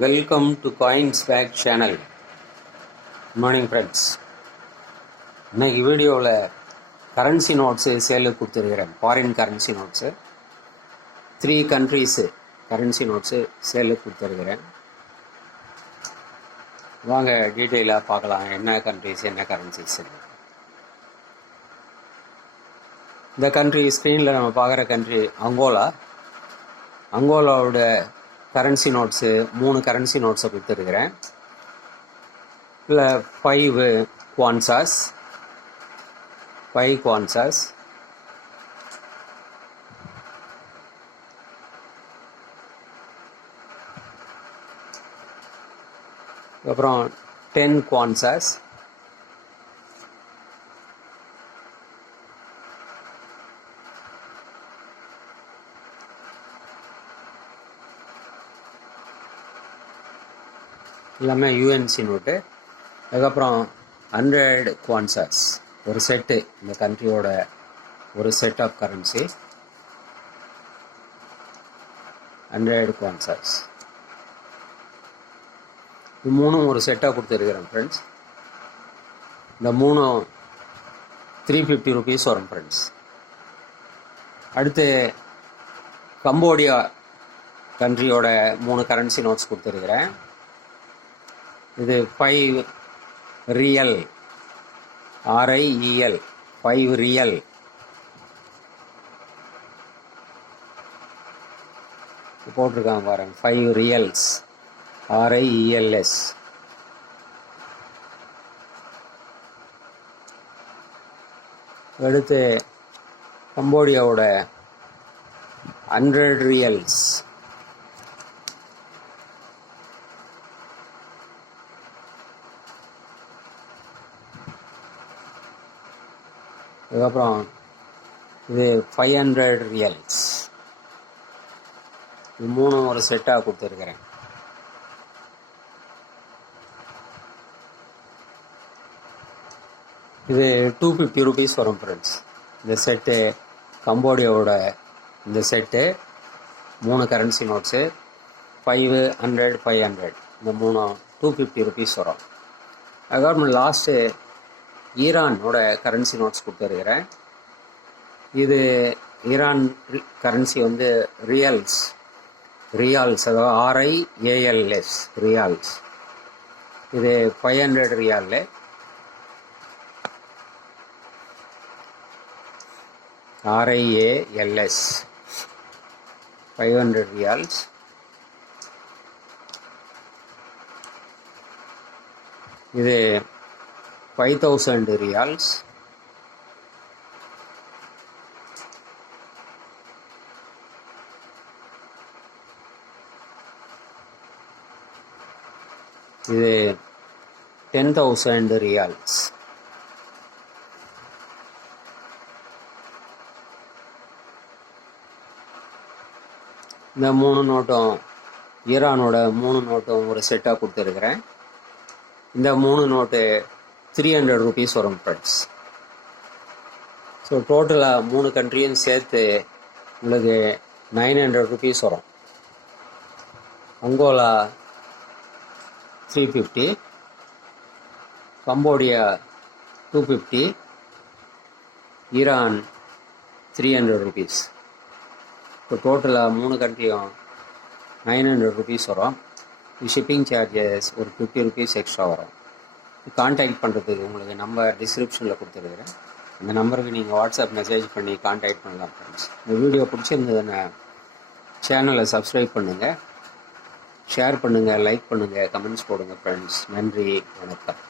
Welcome to coins bag channel. Good morning friends. இன்னைக்கு வீடியோவில் currency notes சேலுக்கு கொடுத்துருக்கிறேன். Foreign currency notes 3 countries currency notes சேலுக்கு கொடுத்துருக்கிறேன். வாங்க டீட்டெயிலாக பார்க்கலாம் என்ன கண்ட்ரிஸ் என்ன கரன்சிஸ். இந்த கண்ட்ரி ஸ்க்ரீனில் நம்ம பார்க்குற கண்ட்ரி அங்கோலா. அங்கோலாவோட கரன்சி நோட்ஸு 3 கரன்சி நோட்ஸை கொடுத்துருக்கிறேன். இல்லை 5 குவான்சாஸ், 5 குவான்சாஸ், அப்புறம் 10 குவான்சாஸ், எல்லாமே யூஎன்சி நோட்டு. அதுக்கப்புறம் 100 குவான்சாஸ் ஒரு செட்டு, இந்த கண்ட்ரியோட ஒரு செட் ஆஃப் கரன்சி 100 குவான்சாஸ். இது 3 ஒரு செட்டாக கொடுத்துருக்கிறேன் ஃப்ரெண்ட்ஸ். இந்த 3 350 ருபீஸ் வரும் ஃப்ரெண்ட்ஸ். அடுத்து கம்போடியா கண்ட்ரியோட 3 கரன்சி நோட்ஸ் கொடுத்துருக்கிறேன். இது 5 ரியல், RIEL, 5 ரியல். போட்டிருக்காங்க பாருங்க, 5 ரியல்ஸ், RIELS. அடுத்து கம்போடியாவோட 100 ரியல்ஸ். அதுக்கப்புறம் இது 500 ரியல்ஸ். இது 3 ஒரு செட்டாக கொடுத்துருக்கிறேன். இது 250 ருபீஸ் வரும் ஃப்ரெண்ட்ஸ். இந்த செட்டு கம்போடியாவோட இந்த செட்டு 3 கரன்சி நோட்ஸு 5, 100, 500. இந்த 3 250 ருபீஸ் வரும். அதுக்கப்புறம் லாஸ்ட்டு ஈரானோட கரன்சி நோட்ஸ் கொடுத்துருக்கிறேன். இது ஈரான் கரன்சி வந்து ரியால்ஸ், அதாவது RIALS ரியால்ஸ். இது 500 ரியால். RIALS 500 ரியால்ஸ். இது 5000 ரியால்ஸ். இது 10,000 ரியால்ஸ். இந்த 3 நோட்டும் ஈரானோட 3 நோட்டும் ஒரு செட்டாக கொடுத்துருக்குறேன். இந்த 3 நோட்டு 300 ருபீஸ் வரும் ஃப்ரெண்ட்ஸ். ஸோ டோட்டலாக 3 கண்ட்ரியும் சேர்த்து உங்களுக்கு 900 ருபீஸ் வரும். Angola 350, Cambodia 250, Iran 300 rupees. So டோட்டலாக 3 கண்ட்ரியும் 900 ருபீஸ் வரும். ஷிப்பிங் சார்ஜஸ் ஒரு 50 ருபீஸ் எக்ஸ்ட்ரா வரும். கான்டாக்ட் பண்ணுறதுக்கு உங்களுக்கு நம்பர் டிஸ்கிரிப்ஷனில் கொடுத்துருக்குறேன். அந்த நம்பருக்கு நீங்கள் வாட்ஸ்அப் மெசேஜ் பண்ணி கான்டாக்ட் பண்ணலாம் ஃப்ரெண்ட்ஸ். இந்த வீடியோ பிடிச்சிருந்ததுன்னா சேனலை சப்ஸ்கிரைப் பண்ணுங்கள், ஷேர் பண்ணுங்கள், லைக் பண்ணுங்கள், கமெண்ட்ஸ் போடுங்க ஃப்ரெண்ட்ஸ். நன்றி, வணக்கம்.